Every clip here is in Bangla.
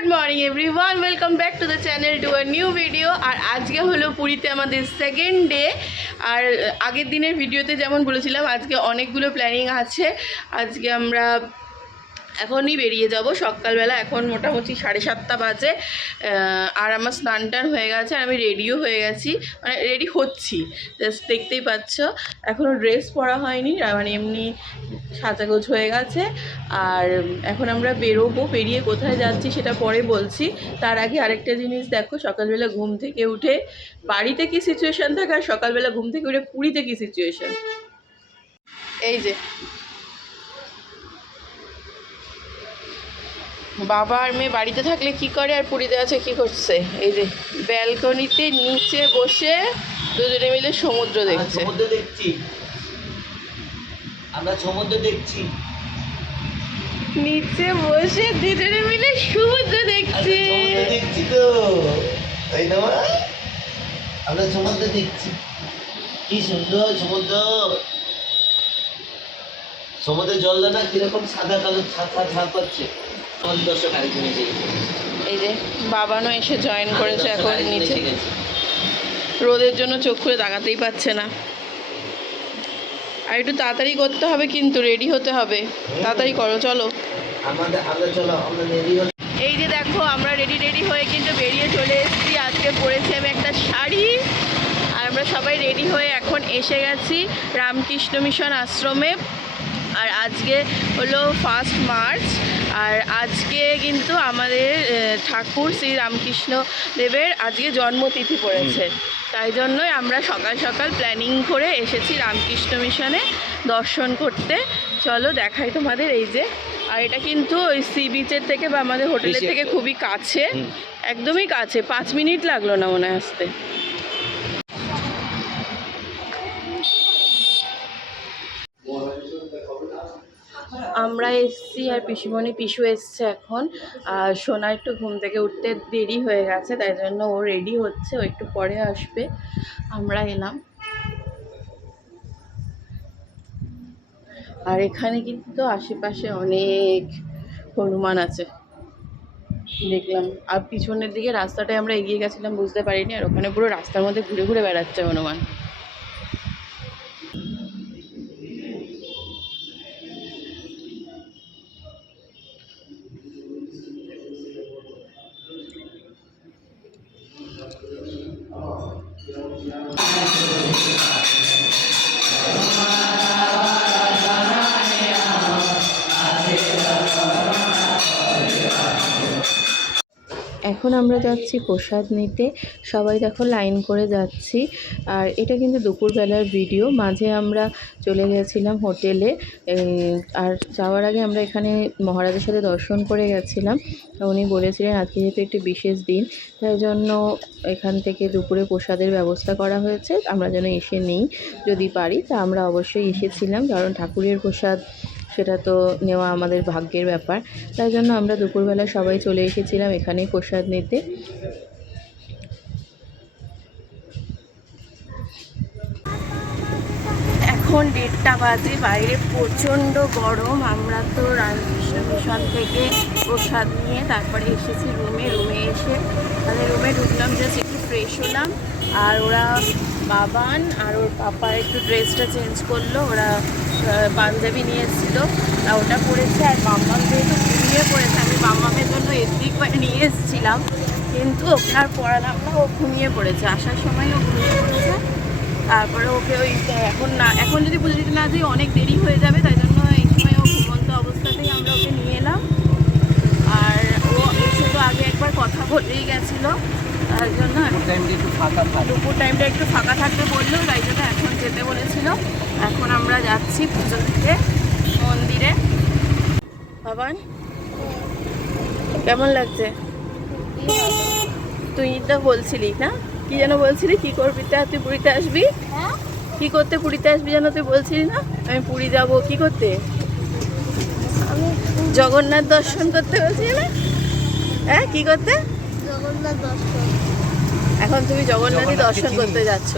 Good morning everyone welcome back to the channel to a new video আর আজকে হলো পুরীতে আমাদের সেকেন্ড ডে আর আগের দিনের ভিডিওতে যেমন বলেছিলাম, আজকে অনেকগুলো প্ল্যানিং আছে। আজকে আমরা এখনই বেরিয়ে যাব। সকালবেলা এখন মোটামুটি সাড়ে সাতটা বাজে। আর আমার স্নান টান হয়ে গেছে, আমি রেডিও হয়ে গেছি। মানে রেডি হচ্ছি। জাস্ট দেখতেই পাচ্ছ। এখনও ড্রেস পরা হয়নি মানে এমনি সাজাগোজ হয়ে গেছে। আর এখন আমরা বেরোবো, বেরিয়ে কোথায় যাচ্ছি সেটা পরে বলছি। তার আগে আরেকটা জিনিস দেখো, সকালবেলা ঘুম থেকে উঠে বাড়িতে কি সিচুয়েশান থাকে আর সকালবেলা ঘুম থেকে উঠে পুরীতে কি সিচুয়েশান এই যে বাবা আর মেয়ে বাড়িতে থাকলে কি করে আর পুরীতে আছে কি করছে? এই যে ব্যালকনিতে নিচে বসে দুজনে মিলে সমুদ্র দেখছে। সমুদ্র দেখছি। আমরা সমুদ্র দেখছি। নিচে বসে দুজনে মিলে সমুদ্র দেখছে। সমুদ্র দেখছি তো তাই না? আমরা সমুদ্র দেখছি। কি সুন্দর সমুদ্র। সমুদ্রের জল না কীরকম সাদা কালো ছাদ ছাদ করছে। এই যে বাবানও এসে জয়েন করেছে এখন নিচে। রোদের জন্য চোখ খুলে তাকাতেই পাচ্ছে না। আর একটু তাড়াতাড়ি করতে হবে কিন্তু রেডি হতে হবে। তাড়াতাড়ি করো চলো। এই যে দেখো আমরা রেডি রেডি হয়ে কিন্তু বেরিয়ে চলে এসেছি। আজকে পরেছি আমি একটা শাড়ি। আর আমরা সবাই রেডি হয়ে এখন এসে গেছি রামকৃষ্ণ মিশন আশ্রমে। আর আজকে হলো ফার্স্ট মার্চ আর আজকে কিন্তু আমাদের ঠাকুর শ্রী রামকৃষ্ণ দেবের আজকে জন্মতিথি পড়েছে। তাই জন্যই আমরা সকাল সকাল প্ল্যানিং করে এসেছি রামকৃষ্ণ মিশনে দর্শন করতে। চলো দেখাই তোমাদের এই যে। আর এটা কিন্তু ওই সি বিচের থেকে বা আমাদের হোটেলের থেকে খুবই কাছে। একদমই কাছে। পাঁচ মিনিট লাগল না মনে আসতে। আমরা এসছি আর পিসিমণি পিসু এসছে এখন। আর সোনা একটু ঘুম থেকে উঠতে দেরি হয়ে গেছে, তাই জন্য ও রেডি হচ্ছে, ও একটু পরে আসবে। আমরা এলাম। আর এখানে কিন্তু আশেপাশে অনেক হনুমান আছে। দেখলাম। আর পিছনের দিকে রাস্তাটায় আমরা এগিয়ে গেছিলাম, বুঝতে পারিনি, আর ওখানে পুরো রাস্তার মধ্যে ঘুরে ঘুরে বেড়াচ্ছে হনুমান। এখন আমরা যাচ্ছি প্রসাদ নিতে। সবাই দেখো লাইন করে যাচ্ছি। আর এটা কিন্তু দুপুরবেলার ভিডিও। মাঝে আমরা চলে গেছিলাম হোটেলে। আর যাওয়ার আগে আমরা এখানে মহারাজের সাথে দর্শন করে গেছিলাম। উনি বলেছিলেন, আজকে যেহেতু একটি বিশেষ দিন, তাই জন্য এখান থেকে দুপুরে প্রসাদের ব্যবস্থা করা হয়েছে। আমরা যেন এসে নেই যদি পারি। তা আমরা অবশ্যই এসেছিলাম, কারণ ঠাকুরের প্রসাদ সেটা তো নেওয়া আমাদের ভাগ্যের ব্যাপার। তাই জন্য আমরা দুপুরবেলা সবাই চলে এসেছিলাম এখানেই প্রসাদ নিতে। এখন দেড়টা বাজে, বাইরে প্রচণ্ড গরম। আমরা তো রামকৃষ্ণ মিশন থেকে প্রসাদ নিয়ে তারপরে এসেছি রুমে। রুমে এসে তাহলে রুমে ঢুকলাম জাস্ট একটু ফ্রেশ হলাম। আর ওরা বাবান আর ওর পাপা একটু ড্রেসটা চেঞ্জ করল। ওরা পাঞ্জাবি নিয়ে এসেছিল। তা ওটা পড়েছে আর বামবাম যেহেতু ঘুমিয়ে পড়েছে, আমি বামবামের জন্য এদিক নিয়ে এসেছিলাম। কিন্তু ওকে আর পড়ালাম না, ও ঘুমিয়ে পড়েছে। আসার সময় ও ঘুমিয়ে পড়েছে। তারপরে ওকে ওই, এখন না, এখন যদি পুজো দিতে না যাই, অনেক দেরি হয়ে যাবে, তাই জন্য এই সময় ও ঘুমন্ত অবস্থাতেই আমরা ওকে নিয়ে এলাম আর ও এসে তো আগে একবার কথা বলেই গেছিল। তার জন্য দুপুর টাইমটা একটু ফাঁকা থাকতে বলল তাই জন্য এখন যেতে বলেছিল। এখন আমরা যাচ্ছি পুজো দিতে মন্দিরে। বাবান কেমন লাগছে? তুই তো বলছিলি না? কি যেন বলছিলি? কি করবি? তা তুই পুরীতে আসবি? কি করতে পুরীতে আসবি যেন তুই বলছিলি না? আমি পুরী যাব কি করতে? আমি জগন্নাথ দর্শন করতে বলছিলি না? হ্যাঁ কি করতে? জগন্নাথ দর্শন। এখন তুমি জগন্নাথই দর্শন করতে যাচ্ছ।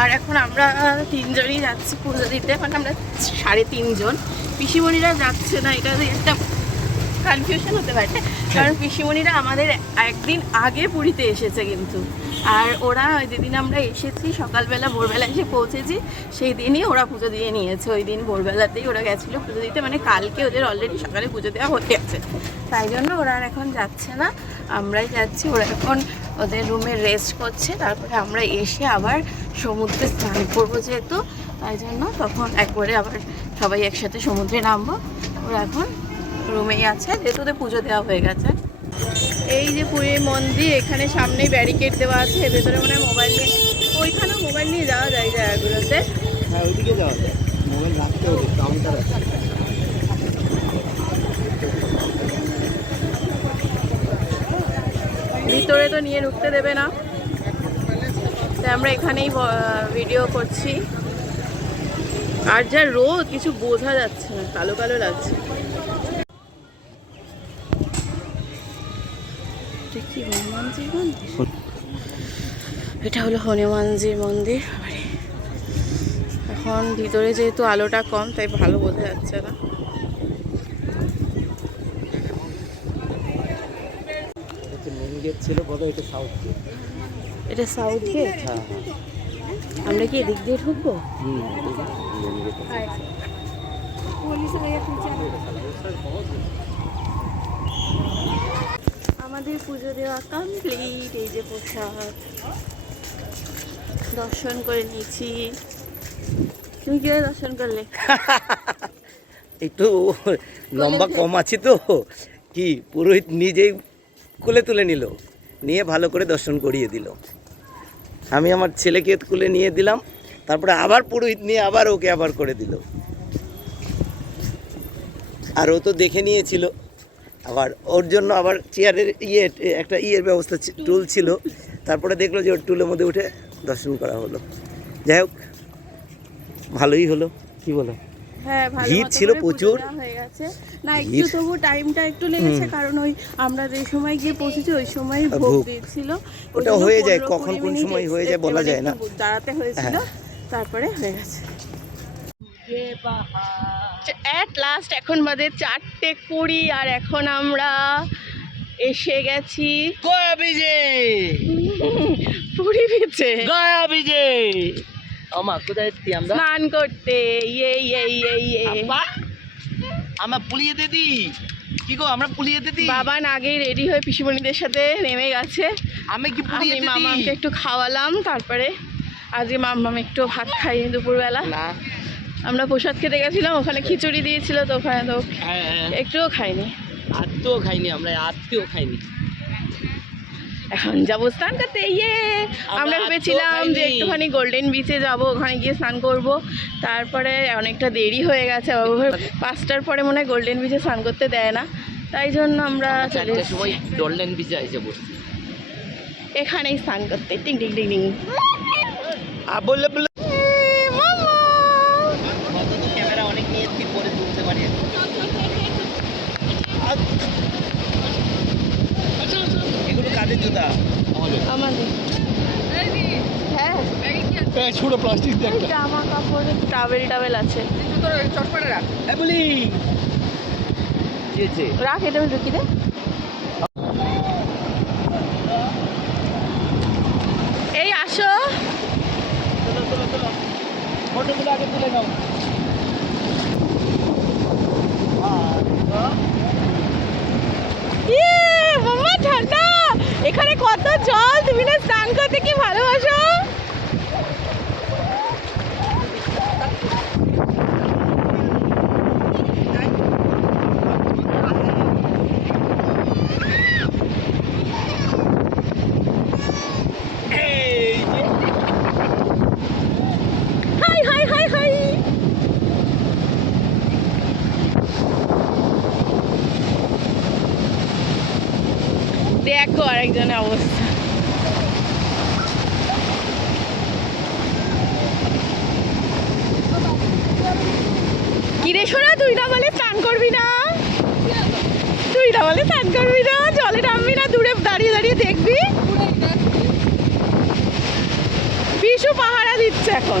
আর এখন আমরা তিনজনই যাচ্ছি পুজো দিতে মানে আমরা সাড়ে তিনজন। পিসিমণিরা যাচ্ছে না এটা একটা কনফিউশন হতে পারে। কারণ পিসিমণিরা আমাদের একদিন আগে পুরীতে এসেছে কিন্তু। আর ওরা ওই যেদিন আমরা এসেছি সকালবেলা ভোরবেলা এসে পৌঁছেছি সেই দিনই ওরা পুজো দিয়ে নিয়েছে। ওই দিন ভোরবেলাতেই ওরা গেছিল পুজো দিতে। মানে কালকে ওদের অলরেডি সকালে পুজো দেওয়া হয়ে গেছে। তাই জন্য ওরা আর এখন যাচ্ছে না। আমরাই যাচ্ছি। ওরা এখন ওদের রুমে রেস্ট করছে। তারপরে আমরা এসে আবার সমুদ্রে স্নান করব যেহেতু। তাই জন্য তখন একবারে আবার সবাই একসাথে সমুদ্রে নামবো। ওরা এখন রুমেই আছে যেহেতু ওদের পুজো দেওয়া হয়ে গেছে। এই যে পুরীর মন্দির এখানে সামনেই ব্যারিকেড দেওয়া আছে ভেতরে মনে হয় মোবাইল নিয়ে ওইখানেও মোবাইল নিয়ে যাওয়া যায় জায়গাগুলোতে। হ্যাঁ ওইদিকে যাওয়া যায়। মোবাইল রাখতে হবে কাউন্টার আছে। ভিতরে তো নিয়ে ঢুকতে দেবে না। তাই আমরা এখানেই ভিডিও করছি। আর যা রোদ কিছু বোঝা যাচ্ছে না কালো কালো লাগছে। এটা কি হনুমানজির মন্দির এটা হলো হনুমানজির মন্দির। আরে, এখন ভিতরে যেহেতু আলোটা কম তাই ভালো বোঝা যাচ্ছে না। এটা গেট ছিল বলো এটা সাউথ গেট এটা সাউথ গেট হ্যাঁ হ্যাঁ। আমরা কি এদিক দিয়ে ঢুকবো? হুম গেট আমাদের পুজো দেওয়া কমপ্লিট এই যে প্রসাদ। দর্শন করে নিয়েছি। তুমি কীভাবে দর্শন করলে? একটু লম্বা কম আছে তো। কি পুরোহিত নিজেই কোলে তুলে নিল নিয়ে ভালো করে দর্শন করিয়ে দিল। আমি আমার ছেলেকে কোলে নিয়ে দিলাম তারপরে আবার পুরোহিত নিয়ে আবার ওকে আবার করে দিল। আর ও তো দেখে নিয়েছিল। আবার ওর জন্য আবার চেয়ারের ইয়ে একটা ইয়ের ব্যবস্থা টুল ছিল। তারপরে দেখল যে ওর টুলের মধ্যে উঠে দর্শন করা হলো। যাই হোক ভালোই হলো কি বলো? হ্যাঁ ভিড় ছিল প্রচুর। হয়ে গেছে। না একটু তবু টাইমটা একটু লেগেছে কারণ ওই আমরা যে সময় গিয়ে পৌঁছেছি ওই সময় ভোগ ওই ওটা হয়ে যায়, কখন কোন সময় হয়ে যায় বলা যায় না। দাঁড়াতে হয়েছিল। হ্যাঁ। তারপরে হয়ে গেছে। অ্যাট লাস্ট এখন বাজে চারটে কুড়ি আর এখন আমরা এসে গেছি। গয়া বিজয় পুরী বিচে গয়া বিজয় আমা কোথায় এসছি আমরা? স্নান করতে। ইয়ে ইয়ে ইয়ে ইয়ে। আমরা পুলিয়ে দিদি কি গো আমরা পুলিয়ে দিদি বাবান আগেই রেডি হয়ে পিসিমণিদের সাথে নেমে গেছে। আমি কি পুলিয়ে দিদি মামাকে একটু খাওয়ালাম তারপরে আজকে মামাম একটু ভাত খাই দুপুরবেলা। না। আমরা প্রসাদ খেতে গেছিলাম ওখানে খিচুড়ি দিয়েছিল তো ওখানে তো হ্যাঁ হ্যাঁ। একটুও খাইনি। আজকেও খাইনি আমরা আজকেও খাইনি। এখন যাব স্নান করতে ইয়ে! আমরা ভেবেছিলাম যে একটুখানি গোল্ডেন বিচে যাব ওখানে গিয়ে স্নান করব। তারপরে অনেকটা দেরি হয়ে গেছে পাঁচটার পরে মনে হয় গোল্ডেন বিচে স্নান করতে দেয় না। তাই জন্য আমরা। সময় ডললেন বিজয় এসে বসছি। এখানেই স্নান করতে টিং টিং টিং টিং। আর বললে বললে মামা কত তো ক্যামেরা অনেক নিয়ে এসছি পরে তুলতে পারি এগুলো কাদের জুতা আমাদের হ্যাঁ ছোট প্লাস্টিক জামা কাপড় টাবেল টাবেল আছে। হ্যাঁ বলি কি হয়েছে রাখ এটা ঢুকি দে এই আসো। ফটোগুলো আগে তুলে নাও। ইয়ে ঠান্ডা! এখানে কত জল তুমি না শোনা, তুই না বলে স্নান করবি না? তুই না বলে স্নান করবি না? জলে নামবি না? দূরে দাঁড়িয়ে দাঁড়িয়ে দেখবি? বিশু পাহারা দিচ্ছে এখন।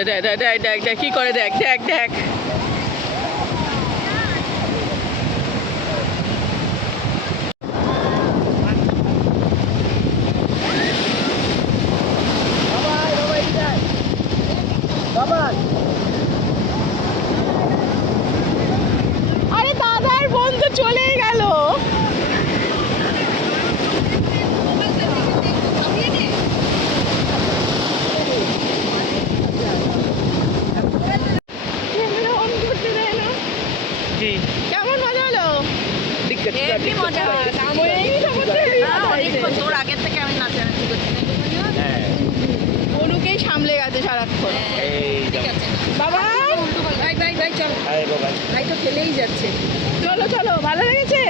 দেখ দেখ দেখ দেখ কি করে দেখ দেখ দেখ আরে দাদার বোন তো চলেই গেল ক্যামেরা অন করতে দেয় না কি কেমন মজা হলো? মজা তোর আগের থেকে আমি নাচানাচি করছি হ্যাঁ। অনুকেই সামলে গেছে সারাক্ষণ। এই যাও। বাবা! ভাই ভাই ভাই চল। ভাই তো ফেলেই যাচ্ছে। চলো চলো ভালো লেগেছে?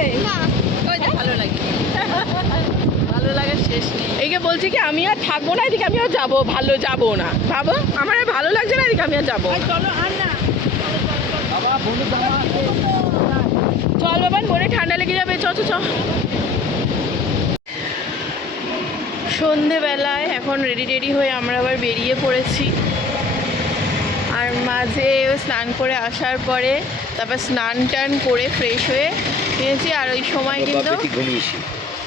ভালো লাগে। ভালো লাগার শেষ নেই। এইকে বলছি কি আমি আর থাকব না এদিকে আমি আর যাব ভালো যাব না। ভাবো আমার আর ভালো লাগছে না এদিকে আমি আর যাব চলো আর চল বাবা মনে ঠান্ডা লেগে যাবে। চ চ সন্ধেবেলায় এখন রেডি রেডি হয়ে আমরা আবার বেরিয়ে পড়েছি। আর মাঝে স্নান করে আসার পরে তারপর স্নান টান করে ফ্রেশ হয়ে নিয়েছি। আর ওই সময় কিন্তু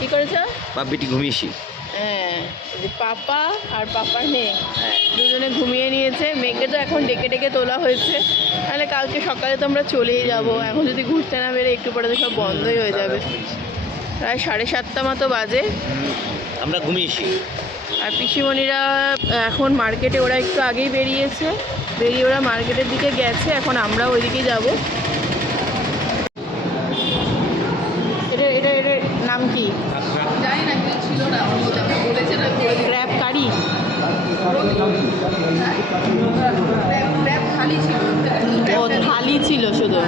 কি করেছ? বাপিটি ঘুমিয়েছি। হ্যাঁ পাপা আর পাপার মেয়ে। হ্যাঁ। দুজনে ঘুমিয়ে নিয়েছে। মেয়েকে তো এখন ডেকে ডেকে তোলা হয়েছে। তাহলে কালকে সকালে তো আমরা চলেই যাব। এখন যদি ঘুরতে না বেরো একটু পরে তো সব বন্ধই হয়ে যাবে। প্রায় সাড়ে সাতটা মতো বাজে। আমরা ঘুমিয়েছি। আর পিসিমণিরা এখন মার্কেটে ওরা একটু আগেই বেরিয়েছে। বেরিয়ে ওরা মার্কেটের দিকে গেছে। এখন আমরা ওইদিকেই যাব। এটা এটা এটার নাম কি? ও থালি ছিল শুধু।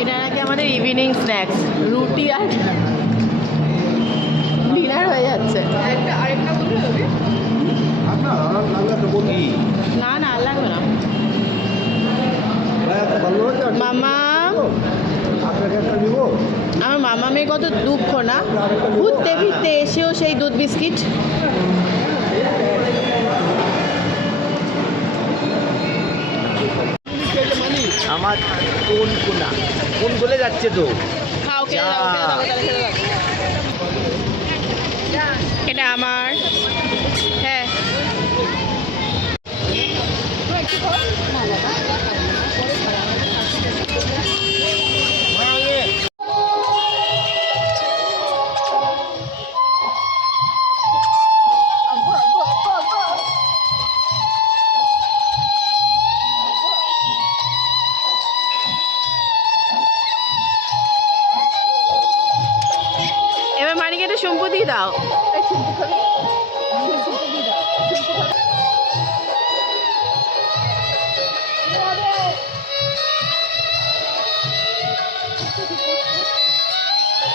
এটা নাকি আমাদের ইভিনিং স্ন্যাক্স রুটি আর ডিনার হয়ে যাচ্ছে? না না আর লাগবে না। মামা আমার মামা মেয়ে কত দুঃখ না? ঘুরতে ফিরতে এসেও সেই দুধ বিস্কিট। আমার কোন কোনা? কোন গলে যাচ্ছে তো? খাও খেয়ে দাও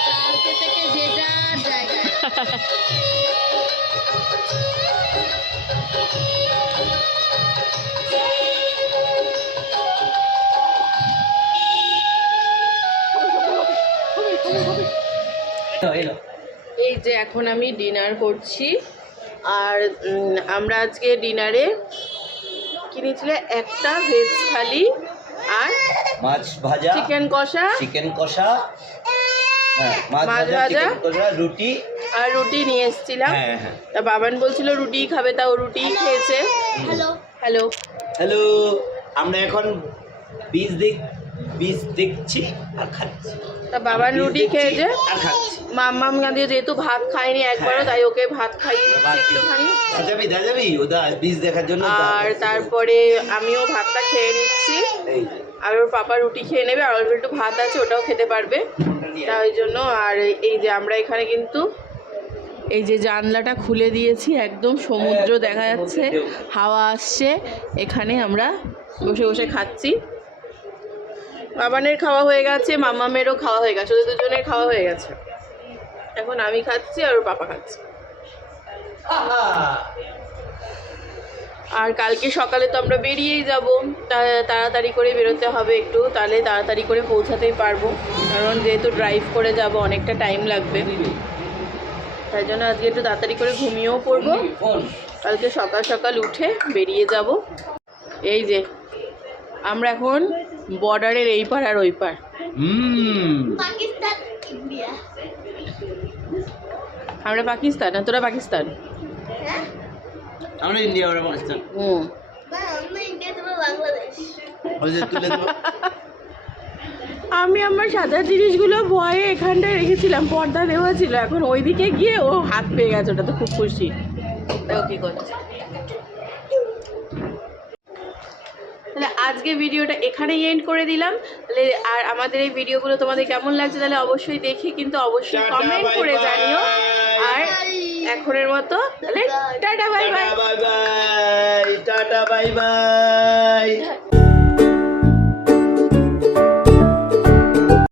কালকে থেকে যে যার জায়গায়। এখন আমি ডিনার করছি। আর আমরা আজকে ডিনারে কিনেছিলে একটা ভেজ থালি আর মাছ ভাজা চিকেন কষা। চিকেন কষা হ্যাঁ মাছ ভাজা ভাজা? রুটি। আর রুটি নিয়ে এসেছিলাম। হ্যাঁ হ্যাঁ। তা বাবান বলছিল রুটি খাবে তাও রুটি খেয়েছে। হ্যালো হ্যালো হ্যালো আমরা এখন বীজ দিক বীজ দেখছি আর খাচ্ছি। তা বাবার রুটি খেয়েছে? আর খাচ্ছি। মাম্মাম গান্ধী যেহেতু ভাত খায়নি একবারও হ্যাঁ। তাই ওকে ভাত খাইয়ে দিচ্ছি একটুখানি। দাজাবি দাজাবি ওদা বীজ দেখার জন্য আর তারপরে আমিও ভাতটা খেয়ে নিচ্ছি। আর ওর পাপা রুটি খেয়ে নেবে আর অল্প একটু ভাত আছে ওটাও খেতে পারবে। তাই জন্য আর এই যে আমরা এখানে কিন্তু এই যে জানলাটা খুলে দিয়েছি একদম সমুদ্র দেখা যাচ্ছে হাওয়া আসছে এখানে আমরা বসে বসে খাচ্ছি। বাবানের খাওয়া হয়ে গেছে, মামামেরও খাওয়া হয়ে গেছে, ওদের দুজনের খাওয়া হয়ে গেছে। এখন আমি খাচ্ছি আর ওর পাপা খাচ্ছে। আর কালকে সকালে তো আমরা বেরিয়েই যাব তাড়াতাড়ি করে বেরোতে হবে একটু, তাহলে তাড়াতাড়ি করে পৌঁছাতেই পারব। কারণ যেহেতু ড্রাইভ করে যাব, অনেকটা টাইম লাগবে। তাই জন্য আজকে একটু তাড়াতাড়ি করে ঘুমিয়েও পড়ব। কালকে সকাল সকাল উঠে বেরিয়ে যাব। এই যে আমরা এখন বর্ডারের এই পার আর ওই পার পাকিস্তান আমরা পাকিস্তান আর তোরা পাকিস্তান? হ্যাঁ? আমরা ইন্ডিয়া পাকিস্তান। হুম। না আমরা ইন্ডিয়া তোমার বাংলাদেশ। ওই যে তুলে দেবো আমি আমার সাদা জিনিসগুলো ভয়ে এখানটায় রেখেছিলাম পর্দা দেওয়া ছিল। এখন ওইদিকে গিয়ে ও হাত পেয়ে গেছে ওটা তো খুব খুশি। দেখো কি করছে তাহলে আজকে ভিডিওটা এখানেই এন্ড করে দিলাম। তাহলে আর আমাদের এই ভিডিওগুলো তোমাদের কেমন লাগছে তাহলে অবশ্যই দেখে কিন্তু অবশ্যই কমেন্ট করে জানিও। আর এখনের মতো তাহলে tata bye bye tata bye bye